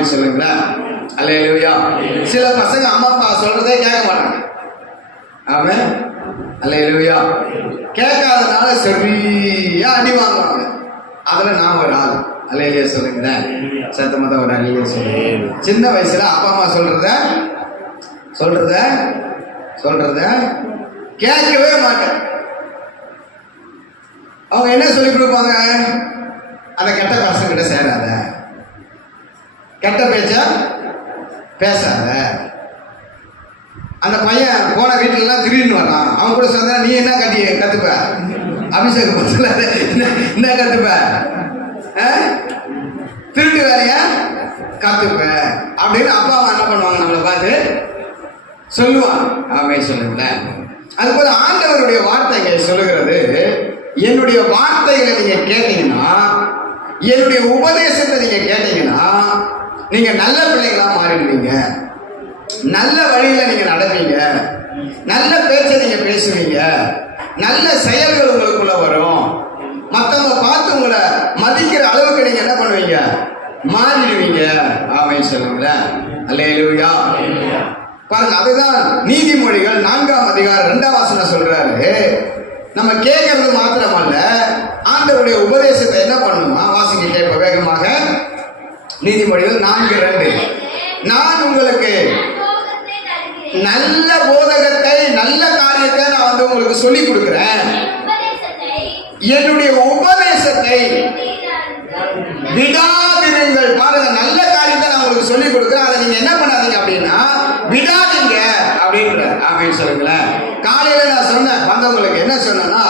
ஆமென் சொல்லுங்களேன். அல்லேலூயா. சில பசங்க அம்மா அப்பா சொல்றதே கேட்க மாட்டாங்க. ஆமென் அல்லேலூயா. கேட்காதனால சரியா அடி வாங்குவாங்க. அதுல நான் ஒரு ஆள். அல்லேலூயா சொல்லுங்களேன். சத்தமா தான் ஒரு அல்லேலூயா சொல்லுங்க. சின்ன வயசுல அப்பா அம்மா சொல்றத கேட்கவே மாட்டேன். அவங்க என்ன சொல்லி கொடுப்பாங்க? அந்த கெட்ட பசங்கிட்ட சேராத, கெட்ட பேச்ச பேசாத. அந்த பையன் போன வீட்டுல எல்லாம் திடீர்னு வரான், அவன் கூட சொன்னா நீ என்ன கத்துப்ப? அபிஷேகம் பசல என்ன கத்துப்ப? திருட்டு வேலைய கத்துப்ப அப்படின்னு அப்பா அம்மா என்ன பண்ணுவாங்க? நம்மளை பார்த்து சொல்லுவாங்க. ஆமென் சொல்லுங்களேன். அது போல ஆண்டவருடைய வார்த்தைகள் சொல்லுகிறது, என்னுடைய வார்த்தைகளை நீங்க கேட்டீங்கன்னா, என்னுடைய உபதேசத்தை நீங்க கேட்டீங்கன்னா, நீங்க நல்ல பிள்ளைகளா மாறிடுவீங்க, நல்ல வழியில நீங்க நடப்பீங்க, நல்ல பேச்சை நீங்க பேசுவீங்க, நல்ல செயல்கள் உங்களுக்குள்ள வரும், மற்றவங்க பார்த்து உங்களை மதிக்கிற அளவுக்கு நீங்க என்ன பண்ணுவீங்க? மாறிடுவீங்க. ஆமென் சொல்லுங்களேன். அல்லேலூயா. பாருங்க, அதுதான் நீதிமொழிகள் 4ஆம் அதிகாரம் 2ஆம் வசனம் சொல்றாரு. நம்ம கேட்கறது மாத்திரமல்ல, ஆண்டவருடைய உபதேசத்தை என்ன பண்ணணுமா? வாசிக்க கேட்ப வேகமாக. நீதிமொழிகள் 4:2. நான் உங்களுக்கு நல்ல போதகத்தை, நல்ல காரியத்தை நான் உங்களுக்கு சொல்லி கொடுக்கிறேன். என்னுடைய உபதேசத்தை விடாதிருங்கள். பாருங்க, நல்ல காரியத்தை நான் உங்களுக்கு சொல்லி கொடுக்கிறேன், அதை நீங்க என்ன பண்ணாதீங்க அப்படின்னா விடாதீங்க அப்படின்ற. ஆமென் சொல்லுங்களேன். காலையில நான் சொன்னேன் வந்தவங்களுக்கு, என்ன சொன்னா,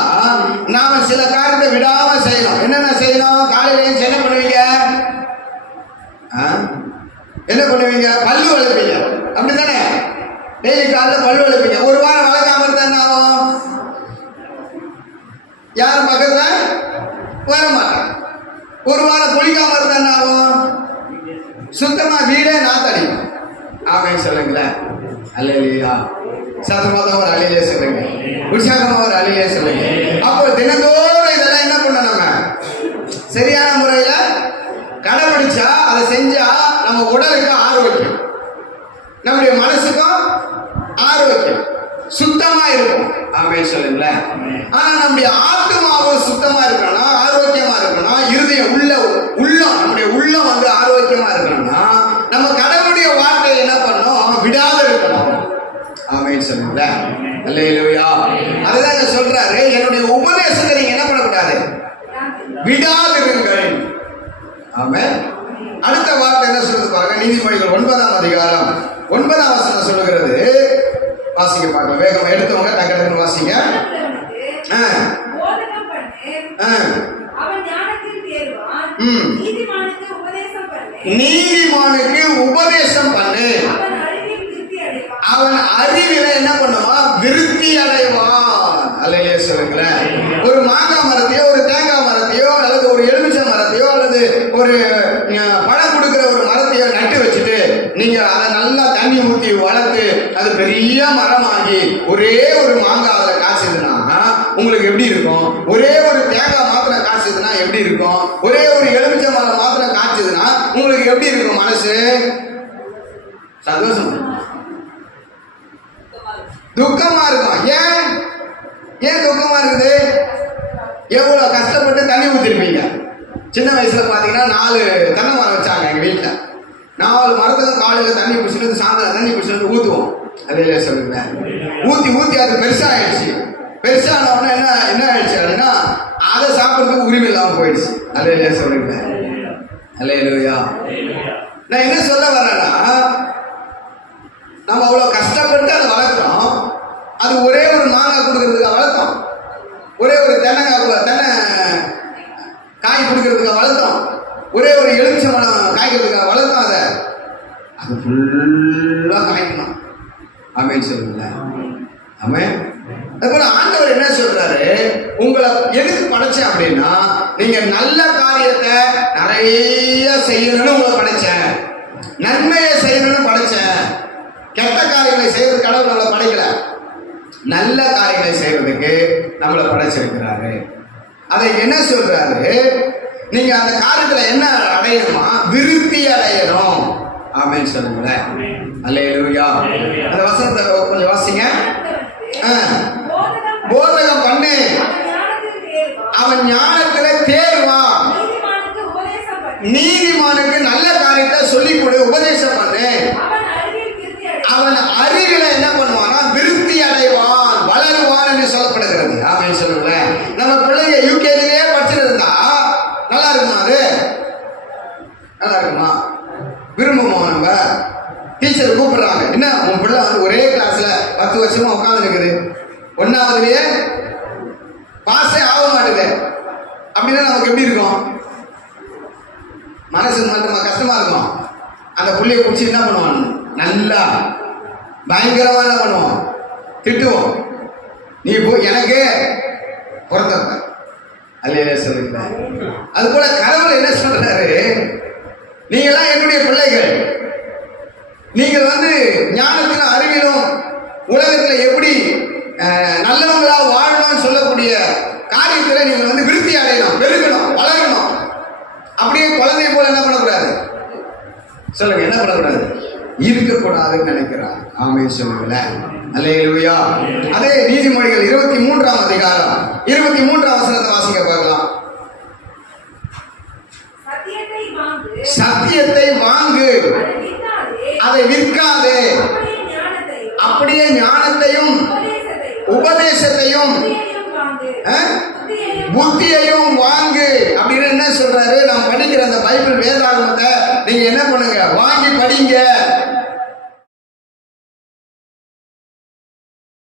நாம சில காரியத்தை விடாம செய்யணும். என்னென்ன செய்யணும்? காலையில என்ன பண்ணுவீங்க? என்ன பண்ணுவீங்க? பல்லு வளர்ப்பீங்க, அப்படித்தானே? டெய்லி காலையில் பல்லு வளர்ப்பீங்க. ஒரு வாரம் வளர்க்காம இருந்தா என்ன ஆகும்? யாரும் பக்கத்துல வர மாட்டாங்க. ஒரு வாரம் குளிக்காம இருந்தா என்ன ஆகும்? சுத்தமா வீடே நாத்தடிக்கும். ஆமென் சொல்லுங்களேன். அல்லேலூயா. சத்தமாக ஒரு அல்லேலூயா சொல்லுங்க. உற்சாகமாக ஒரு அல்லேலூயா சொல்லுங்க. அப்போ தினந்தோறும் இதெல்லாம் என்ன பண்ணணும்? நம்ம சரியான முறையில கடைபிடிச்சா, அதை செஞ்சா நம்ம உடலுக்கு ஆரோக்கியம், நம்முடைய மனசுக்கும் ஆரோக்கியம், சுத்தமா இருக்கும். ஆமென் சொல்லுங்களேன். ஆனா நம்முடைய ஆத்மாவும் சுத்தமா இருக்கணும், ஆரோக்கியமா இருக்கணும். இருதயம் உள்ளம் நம்முடைய உள்ளம் ஆரோக்கியமா இருக்கணும்னா நம்ம கடவுளுடைய வார்த்தையை என்ன பண்ணணும்? விடாத இருக்கணும். ஆமென் சொல்லுங்களேன். அல்லேலூயா. அதுதான் சொல்றாரு, என்னுடைய உபதேசத்தை நீங்க என்ன பண்ணக்கூடாது? விடாதிருங்கள். ஆமென். அடுத்த வார்த்தை என்ன சொல்றது பாருங்க. நீதிமொழிகள் 9ஆம் அதிகாரம் 9ஆம் வசனம் சொல்லுகிறது. வாசிக்க பார்க்கலாம். வேகமா எடுத்தவங்க டக்கு வாசிங்க. நீதிமானுக்கு உபதேசம் பண்ணு, அவன் அறிவில என்ன பண்ணுவா? விருத்தி அடைவான். அல்லேலூயா சொல்லுங்களேன். ஒரு மாங்காய் மரத்தையோ, ஒரு தேங்காய் மரத்தையோ, அல்லது ஒரு எலுமிச்சை மரத்தையோ, அல்லது ஒரு பழம் கொடுக்கிற ஒரு மரத்தையோ நட்டு வச்சுட்டு நீங்க அதை நல்லா தண்ணி ஊற்றி வளர்த்து அது பெரிய மரமாகி ஒரே ஒரு மாங்காய் அதுல காய்ச்சதுன்னா உங்களுக்கு எப்படி இருக்கும்? ஒரே ஒரு தேங்காய் மாத்திரம் காய்ச்சதுன்னா எப்படி இருக்கும்? ஒரே ஒரு எலுமிச்சை மரம் மாத்திரம் காய்ச்சதுன்னா உங்களுக்கு எப்படி இருக்கும்? மனசு சந்தோஷம், துக்கமா இருக்கும். ஏன் துக்கமா இருக்குது? எவ்வளவு கஷ்டப்பட்டு தண்ணி ஊத்திருப்பீங்க. சின்ன வயசுல பாத்தீங்கன்னா 4 தென்னை மரம் வச்சாங்க எங்க வீட்டுல. 4 மரத்துக்கு காலையில தண்ணி பிடிச்சிட்டு சாயந்தரம் தண்ணி பிடிச்சிட்டு ஊத்துவோம். அதே சொல்லுங்க. ஊத்தி அது பெருசாயிடுச்சு. பெருசான உடனே என்ன ஆயிடுச்சு அப்படின்னா அதை சாப்பிட்றதுக்கு உரிமை இல்லாம போயிடுச்சு. அதே சொல்லுங்க. அல்லேலூயா. நான் என்ன சொல்ல வரேன்னா, நம்ம அவ்வளவு கஷ்டப்பட்டு அதை வளர்த்தோம். அது ஒரே ஒரு மாங்காய் கொடுக்கறதுக்காக வளர்த்தோம், ஒரே ஒரு தென்னை காய் கொடுக்கறதுக்காக வளர்த்தோம், ஒரே ஒரு எலுமிச்சை மரம் காய்க்கிறதுக்காக வளர்த்தோம். அது ஃபுல்லா காய்க்கணும். ஆமென் சொல்லுங்க. ஆமென். அதுபோல ஆண்டவர் என்ன சொல்றாரு? உங்களை எதுக்கு படைச்சேன் அப்படின்னா, நீங்க நல்ல காரியத்தை நிறைய செய்யணும்னு உங்களை படைச்சேன், நன்மையை செய்யணும்னு படைச்சேன். கெட்ட காரியங்களை செய்யறது கடவுள் நம்மளை படைக்கல, நல்ல காரியங்களை செய்யறதுக்கு நம்மளை படைச்சிருக்கிறாரு. அதை என்ன சொல்றாரு? நீங்க அந்த காரியத்துல என்ன அடையணுமா? விருத்தி அடையணும். ஆமென் சொல்லுங்களேன். அல்லேலூயா. அந்த வசனத்தை கொஞ்சம் வாசிங்க. போதகம் பண்ணு, அவன் ஞானத்துல தேர்வான். நீதிமானுக்கு நல்ல காரியத்தை சொல்லிக் கொடு, உபதேசம் பண்ணு. அவன் அறிவில என்ன பண்ணுவானா விருத்தி அடைவான், வளருவான் என்று சொல்லப்படுகிறது. ஆமென் சொல்லுங்களேன். நம்ம பிள்ளைங்க யூகேஜிலேயே படிச்சுட்டு இருந்தா நல்லா இருக்குமா? அது நல்லா இருக்குமா? விரும்புமா? நம்ம டீச்சர் கூப்பிடுறாங்க, என்ன உன் பிள்ளை வந்து ஒரே கிளாஸ்ல 10 வருஷமா உட்கார்ந்து இருக்குது, 1ஆவதுலயே பாஸே ஆக மாட்டேது அப்படின்னா நமக்கு எப்படி இருக்கும்? மனசு மட்டுமா கஷ்டமா இருக்கும். அந்த புள்ளைய பிடிச்சி என்ன பண்ணுவான்? நல்லா பயங்கரமா என்ன பண்ணுவோம்? திட்டுவோம். நீ போய் எனக்கு புறத்த அல்ல சொல்லுங்க. அது போல கடவுள் என்ன சொல்றாரு? நீங்களாம் என்னுடைய பிள்ளைகள், நீங்கள் வந்து ஞானத்திலும் அறிவிலும் உலகத்தில் எப்படி நல்லவங்களா வாழணும்னு சொல்லக்கூடிய காரியத்தில் நீங்கள் வந்து விருத்தி அடையணும், பெருகணும், வளரணும். அப்படியே குழந்தை போல என்ன பண்ணக்கூடாது? சொல்லுங்க, என்ன பண்ணக்கூடாது? இருக்கக்கூடாதுன்னு நினைக்கிறார். ஆமென் சொல்லுங்களேன். அல்லேலூயா. அதே நீதிமொழிகள் 23ஆம் அதிகாரம் 23ஆம் வசனத்தை வாசிக்க பார்க்கலாம். சத்தியத்தை வாங்கு, அதை விற்காதே, அப்படியே ஞானத்தையும் உபதேசத்தையும் புத்தியையும் வாங்கு. அப்படின்னு என்ன சொல்றாரு? நாம் படிக்கிற அந்த பைபிள் வேதாகமத்தை நீங்க என்ன பண்ணுங்க? வாங்கி படிங்க.